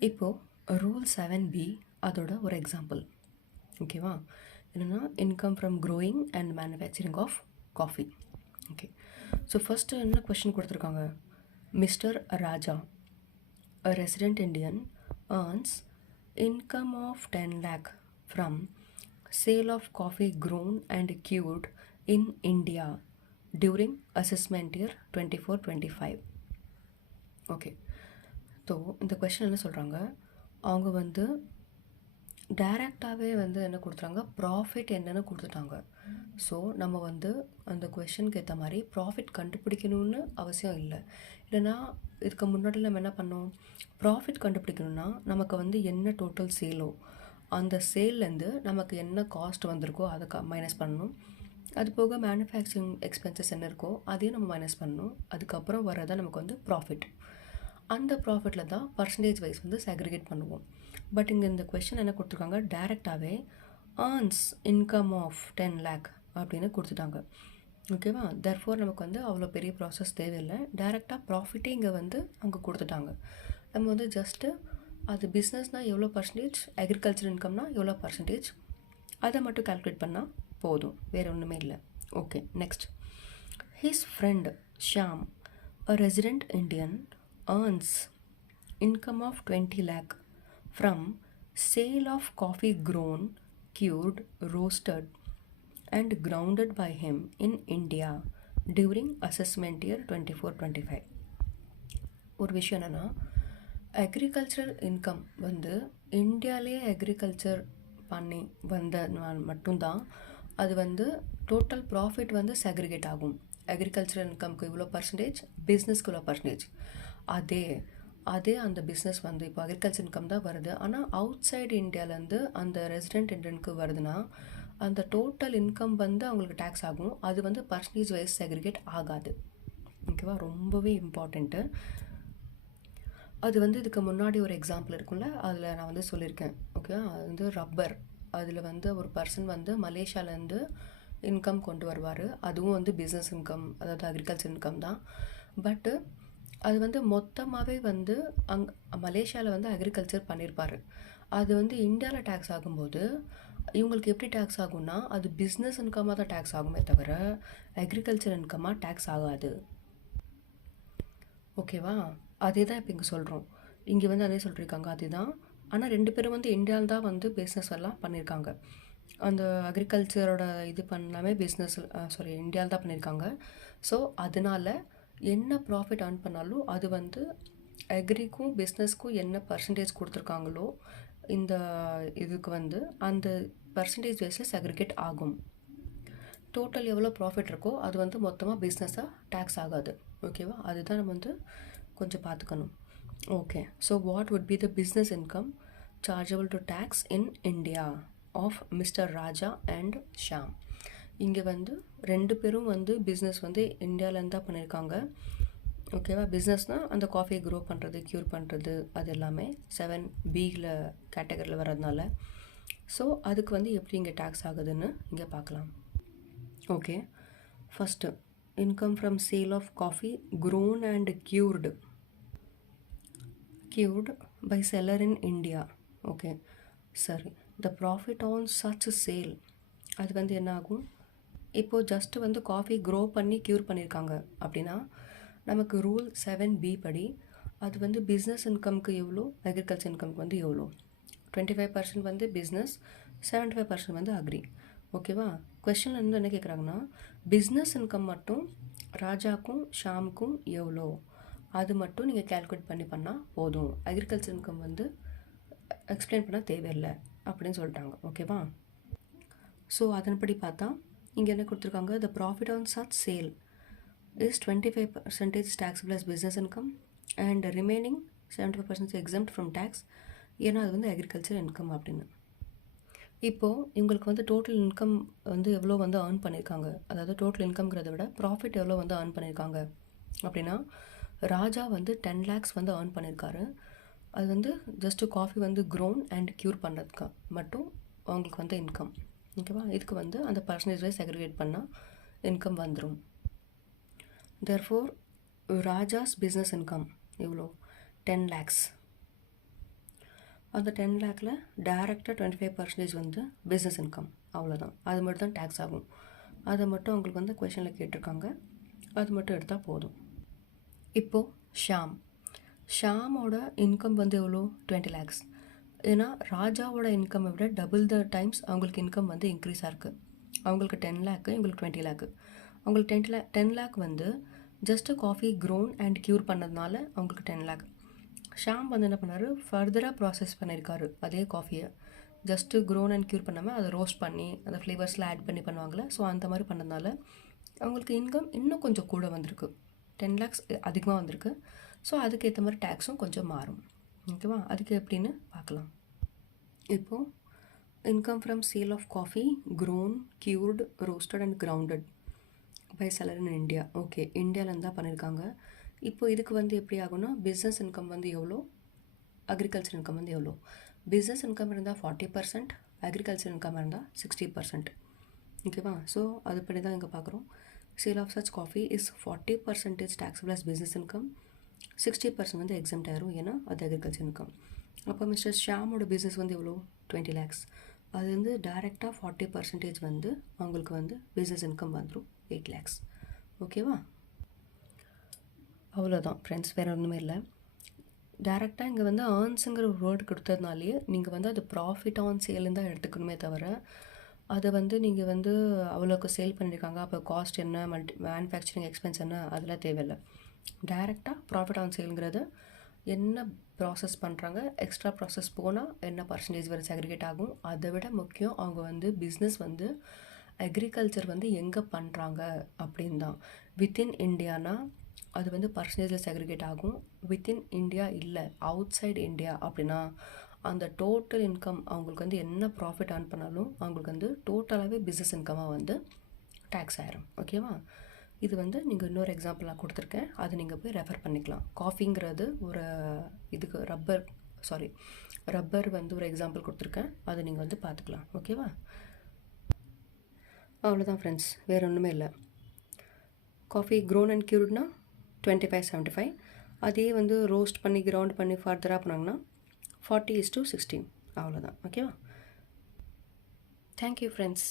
இப்போது rule seven B அதோட ஒரு எக்ஸாம்பிள் ஓகேவா என்னென்னா income from growing and manufacturing of coffee okay so first என்ன கொஷின் கொடுத்துருக்காங்க? Mister Raja a resident Indian earns income of ten lakh from sale of coffee grown and cured in India during assessment year twenty four twenty five okay so இந்த question என்ன சொல்கிறாங்க அவங்க வந்து டைரெக்டாகவே வந்து என்ன கொடுத்துறாங்க ப்ராஃபிட் என்னென்னு கொடுத்துட்டாங்க. ஸோ நம்ம வந்து அந்த கொஷனுக்கு ஏற்ற மாதிரி ப்ராஃபிட் கண்டுபிடிக்கணும்னு அவசியம் இல்லை. இல்லைன்னா இதுக்கு முன்னாடி நம்ம என்ன பண்ணோம்? ப்ராஃபிட் கண்டுபிடிக்கணும்னா நமக்கு வந்து என்ன டோட்டல் சேலோ அந்த சேல்லேருந்து நமக்கு என்ன காஸ்ட் வந்திருக்கோ அதை க மைனஸ் பண்ணணும். அது போக மேனுஃபேக்சரிங் எக்ஸ்பென்சஸ் என்ன இருக்கோ அதையும் நம்ம மைனஸ் பண்ணணும். அதுக்கப்புறம் வரதான் நமக்கு வந்து ப்ராஃபிட் அந்த ப்ராஃபிட்டில் தான் பர்சன்டேஜ் வைஸ் வந்து செக்ரிகேட் பண்ணுவோம். பட் இங்கே இந்த கொஷின் என்ன கொடுத்துருக்காங்க? டேரெக்டாகவே answer income of ten lakh அப்படின்னு கொடுத்துட்டாங்க. ஓகேவா தெர்ஃபோர் நமக்கு வந்து அவ்வளோ பெரிய ப்ராசஸ் தேவையில்லை. டேரெக்டாக ப்ராஃபிட்டே இங்கே வந்து அவங்க கொடுத்துட்டாங்க. நம்ம வந்து ஜஸ்ட்டு அது பிஸ்னஸ்னால் எவ்வளோ பர்சன்டேஜ் அக்ரிகல்ச்சர் இன்கம்னா எவ்வளோ பர்சன்டேஜ் அதை மட்டும் கால்குலேட் பண்ணால் போதும். வேறு ஒன்றுமே இல்லை. Okay next his friend Shyam a resident Indian earns income of 20 lakh from sale of coffee grown cured roasted and grounded by him in india during assessment year 24-25 ஒரு விஷயம் என்னென்னா அக்ரிகல்ச்சரல் இன்கம் வந்து இந்தியாவிலே அக்ரிகல்ச்சர் பண்ணி வந்த மட்டும்தான் அது வந்து டோட்டல் ப்ராஃபிட் வந்து செக்ரிகேட் ஆகும். அக்ரிகல்ச்சரல் இன்கம்க்கு இவ்வளோ பர்சன்டேஜ் பிஸ்னஸ்க்கு இவ்வளோ பர்சன்டேஜ் அதே அதே அந்த பிஸ்னஸ் வந்து இப்போ அக்ரிகல்ச்சர் இன்கம் தான் வருது. ஆனால் அவுட் சைடு இந்தியாவிலேருந்து அந்த ரெசிடென்ட் இண்டியனுக்கு வருதுன்னா அந்த டோட்டல் இன்கம் வந்து அவங்களுக்கு டேக்ஸ் ஆகும். அது வந்து பர்சன்டேஜ் வைஸ் செக்ரிகேட் ஆகாது. ஓகேவா ரொம்பவே இம்பார்ட்டண்ட்டு அது வந்து இதுக்கு முன்னாடி ஒரு எக்ஸாம்பிள் இருக்கும்ல? அதில் நான் வந்து சொல்லியிருக்கேன். ஓகேவா அது வந்து ரப்பர் அதில் வந்து ஒரு பர்சன் வந்து மலேசியாவிலேருந்து இன்கம் கொண்டு வருவார். அதுவும் வந்து பிஸ்னஸ் இன்கம் அதாவது அக்ரிகல்ச்சர் இன்கம் தான். பட்டு அது வந்து மொத்தமாகவே வந்து அங் மலேசியாவில் வந்து அக்ரிகல்ச்சர் பண்ணியிருப்பார் அது வந்து இந்தியாவில் டேக்ஸ் ஆகும்போது இவங்களுக்கு எப்படி டேக்ஸ் ஆகும்னா அது பிஸ்னஸ் இன்கமாக தான் டேக்ஸ் ஆகுமே தவிர அக்ரிகல்ச்சர் இன்கமாக டேக்ஸ் ஆகாது. ஓகேவா அதே தான் இப்போ இங்கே சொல்கிறோம் இங்கே வந்து அதே சொல்லியிருக்காங்க அதுதான் ஆனால் ரெண்டு பேரும் வந்து இந்தியாவில் தான் வந்து பிஸ்னஸ் எல்லாம் பண்ணியிருக்காங்க அந்த அக்ரிகல்ச்சரோட இது பண்ணலாமே பிஸ்னஸ் சாரி இந்தியாவில் தான் பண்ணியிருக்காங்க ஸோ அதனால் என்ன ப்ராஃபிட் ஏர்ன் பண்ணாலும் அது வந்து அக்ரிக்கும் பிஸ்னஸ்க்கும் என்ன பர்சன்டேஜ் கொடுத்துருக்காங்களோ இந்த இதுக்கு வந்து அந்த பர்சன்டேஜ் வைஸில் செக்ரிகேட் ஆகும். டோட்டல் எவ்வளோ ப்ராஃபிட் இருக்கோ அது வந்து மொத்தமாக பிஸ்னஸாக டேக்ஸ் ஆகாது. ஓகேவா அதுதான் நம்ம வந்து கொஞ்சம் பார்த்துக்கணும். Okay so what would be the business income chargeable to tax in India of mister Raja and Shyam இங்கே வந்து ரெண்டு பேரும் வந்து பிஸ்னஸ் வந்து இந்தியாவிலேருந்து தான் பண்ணியிருக்காங்க. ஓகேவா பிஸ்னஸ்னால் அந்த காஃபியை க்ரோ பண்ணுறது க்யூர் பண்ணுறது அது எல்லாமே செவன் பியில் கேட்டகரியில் வர்றதுனால. ஸோ அதுக்கு வந்து எப்படி இங்கே டேக்ஸ் ஆகுதுன்னு இங்கே பார்க்கலாம். Okay first income from sale of coffee grown and cured cured by seller in India okay சரி the profit on such sale அது வந்து என்ன ஆகும்? இப்போது ஜஸ்ட்டு வந்து காஃபி க்ரோ பண்ணி க்யூர் பண்ணியிருக்காங்க அப்படின்னா நமக்கு ரூல் செவன் பி படி அது வந்து பிஸ்னஸ் இன்கம்க்கு எவ்வளோ அக்ரிகல்ச்சர் இன்கம்க்கு வந்து எவ்வளோ? டுவெண்ட்டி ஃபைவ் பர்சன்ட் வந்து பிஸ்னஸ் செவன்ட்டி ஃபைவ் பர்சன்ட் வந்து அக்ரி ஓகேவா கொஸ்டின் வந்து என்ன கேட்குறாங்கன்னா பிஸ்னஸ் இன்கம் மட்டும் ராஜாக்கும் ஷாமுக்கும் எவ்வளோ? அது மட்டும் நீங்கள் கேல்குலேட் பண்ணி பண்ணால் போதும். அக்ரிகல்ச்சர் இன்கம் வந்து எக்ஸ்பிளைன் பண்ண தேவையில்லை. அப்படின்னு சொல்லிட்டாங்க. ஓகேவா ஸோ அதன்படி பார்த்தா இங்கே என்ன கொடுத்துருக்காங்க? The profit on such sale is twenty five percentage tax plus business income and remaining seventy five percentage exempt from tax ஏன்னா அது வந்து அக்ரிகல்ச்சர் இன்கம் அப்படின்னு. இப்போது இவங்களுக்கு வந்து டோட்டல் இன்கம் வந்து எவ்வளோ வந்து ஏர்ன் பண்ணியிருக்காங்க? அதாவது டோட்டல் இன்கம்ங்கிறத விட ப்ராஃபிட் எவ்வளோ வந்து ஏர்ன் பண்ணியிருக்காங்க? அப்படின்னா ராஜா வந்து டென் லேக்ஸ் வந்து ஏர்ன் பண்ணியிருக்காரு. அது வந்து ஜஸ்ட்டு காஃபி வந்து க்ரோன் அண்ட் க்யூர் பண்ணுறதுக்கு மட்டும் அவங்களுக்கு வந்து இன்கம் ஓகேவா? இதுக்கு வந்து அந்த பர்சன்டேஜ் வைஸ் செக்ரிகேட் பண்ணால் இன்கம் வந்துடும் தேர்ஃபோர் ராஜாஸ் பிஸ்னஸ் இன்கம் எவ்வளோ டென் லேக்ஸ் அந்த டென் லேக்கில் டேரெக்டாக டுவெண்ட்டி ஃபைவ் பர்சன்டேஜ் வந்து பிஸ்னஸ் இன்கம் அவ்வளோதான் அது மட்டும் தான் டேக்ஸ் ஆகும். அதை மட்டும் அவங்களுக்கு வந்து கொஷனில் கேட்டிருக்காங்க. அது மட்டும் எடுத்தால் போதும். இப்போது ஷாம். ஷாமோட இன்கம் வந்து எவ்வளோ டுவெண்ட்டி லேக்ஸ் ஏன்னா ராஜாவோட இன்கம்மை விட டபுள் த டைம்ஸ் அவங்களுக்கு இன்கம் வந்து இன்க்ரீஸ் ஆயிருக்கு அவங்களுக்கு டென் லேக்கு இவங்களுக்கு டுவெண்ட்டி லேக்கு அவங்களுக்கு டென் லேக் டென் லேக் வந்து just coffee grown and cure பண்ணதுனால அவங்களுக்கு டென் லேக் ஷாம் வந்து என்ன பண்ணார்? ஃபர்தராக ப்ராசஸ் பண்ணியிருக்காரு அதே காஃபியை ஜஸ்ட்டு க்ரோன் அண்ட் க்யூர் பண்ணாமல் அதை ரோஸ்ட் பண்ணி அந்த ஃப்ளேவர்ஸில் ஆட் பண்ணி பண்ணுவாங்கள்ல ஸோ அந்த மாதிரி பண்ணதுனால அவங்களுக்கு இன்கம் இன்னும் கொஞ்சம் கூட வந்திருக்கு. டென் லேக்ஸ் அதிகமாக வந்திருக்கு. ஸோ அதுக்கேற்ற மாதிரி டேக்ஸும் கொஞ்சம் மாறும். ஓகேவா? அதுக்கு எப்படின்னு பார்க்கலாம். இப்போது income from sale of coffee grown cured roasted and grounded by seller in India okay இந்தியாவிலேருந்து தான் பண்ணியிருக்காங்க இப்போ இதுக்கு வந்து எப்படி ஆகும்னா பிஸ்னஸ் இன்கம் வந்து எவ்வளோ? அக்ரிகல்ச்சர் இன்கம் வந்து எவ்வளோ? பிஸ்னஸ் இன்கம் இருந்தால் ஃபார்ட்டி பர்சன்ட் அக்ரிகல்ச்சர் இன்கம் இருந்தால் சிக்ஸ்டி பர்சன்ட் ஓகேவா? ஸோ அது படி தான் இங்கே பார்க்குறோம். Sale of such coffee is forty percentage tax plus business income sixty percent வந்து எக்ஸம்ட் ஆயிரும். ஏன்னா அது அக்ரிகல்ச்சர் இன்கம் அப்போ மிஸ்டர் ஷாமோட பிஸ்னஸ் வந்து எவ்வளோ? டுவெண்ட்டி லேக்ஸ் அது வந்து டைரெக்டாக ஃபார்ட்டி பர்சன்டேஜ் வந்து அவங்களுக்கு வந்து பிஸ்னஸ் இன்கம் வந்துடும் எயிட் லேக்ஸ் ஓகேவா அவ்வளோதான் ஃப்ரெண்ட்ஸ் வேறு ஒன்றுமே இல்லை. டேரெக்டாக இங்கே வந்து ஏர்ன்ஸுங்கிற ஒரு வேர்டு கொடுத்ததுனாலேயே நீங்கள் வந்து அது ப்ராஃபிட் ஆன் சேல்னு தான் எடுத்துக்கணுமே தவிர அதை வந்து நீங்கள் வந்து அவ்வளோக்கு சேல் பண்ணியிருக்காங்க. அப்போ காஸ்ட் என்ன மல்டி மேனுஃபேக்சரிங் எக்ஸ்பென்ஸ் என்ன அதெல்லாம் தேவையில்லை. டைரெக்டாக ப்ராஃபிட் ஆன் சேல்ங்கிறது என்ன ப்ராசஸ் பண்ணுறாங்க எக்ஸ்ட்ரா ப்ராசஸ் போனால் என்ன பர்சன்டேஜ் வரை செக்ரிகேட் ஆகும்? அதை விட முக்கியம் அவங்க வந்து பிஸ்னஸ் வந்து அக்ரிகல்ச்சர் வந்து எங்கே பண்ணுறாங்க அப்படின் தான். வித்தின் இந்தியானா அது வந்து பர்சன்டேஜில் செக்ரிகேட் ஆகும். வித்தின் இந்தியா இல்லை அவுட் சைடு இந்தியா அப்படின்னா அந்த டோட்டல் இன்கம் அவங்களுக்கு வந்து என்ன ப்ராஃபிட் ஏர்ன் பண்ணாலும் அவங்களுக்கு வந்து டோட்டலாகவே பிஸ்னஸ் இன்கமாக வந்து டேக்ஸ் ஆயிரும். ஓகேவா இது வந்து நீங்கள் இன்னொரு எக்ஸாம்பிளாக கொடுத்துருக்கேன். அதை நீங்கள் போய் ரெஃபர் பண்ணிக்கலாம். காஃபிங்கிறது ஒரு இதுக்கு ரப்பர் சாரி ரப்பர் வந்து ஒரு எக்ஸாம்பிள் கொடுத்துருக்கேன். அதை நீங்கள் வந்து பார்த்துக்கலாம். ஓகேவா அவ்வளோதான் ஃப்ரெண்ட்ஸ் வேறு ஒன்றுமே இல்லை. காஃபி க்ரோன் அண்ட் க்யூர்ட்னா டுவெண்ட்டி ஃபைவ் செவன்ட்டி ஃபைவ் அதே வந்து ரோஸ்ட் பண்ணி கிரவுண்ட் பண்ணி ஃபர்தராக பண்ணாங்கன்னா ஃபார்ட்டி இஸ் டு சிக்ஸ்டீன் அவ்வளோதான் ஓகேவா தேங்க்யூ ஃப்ரெண்ட்ஸ்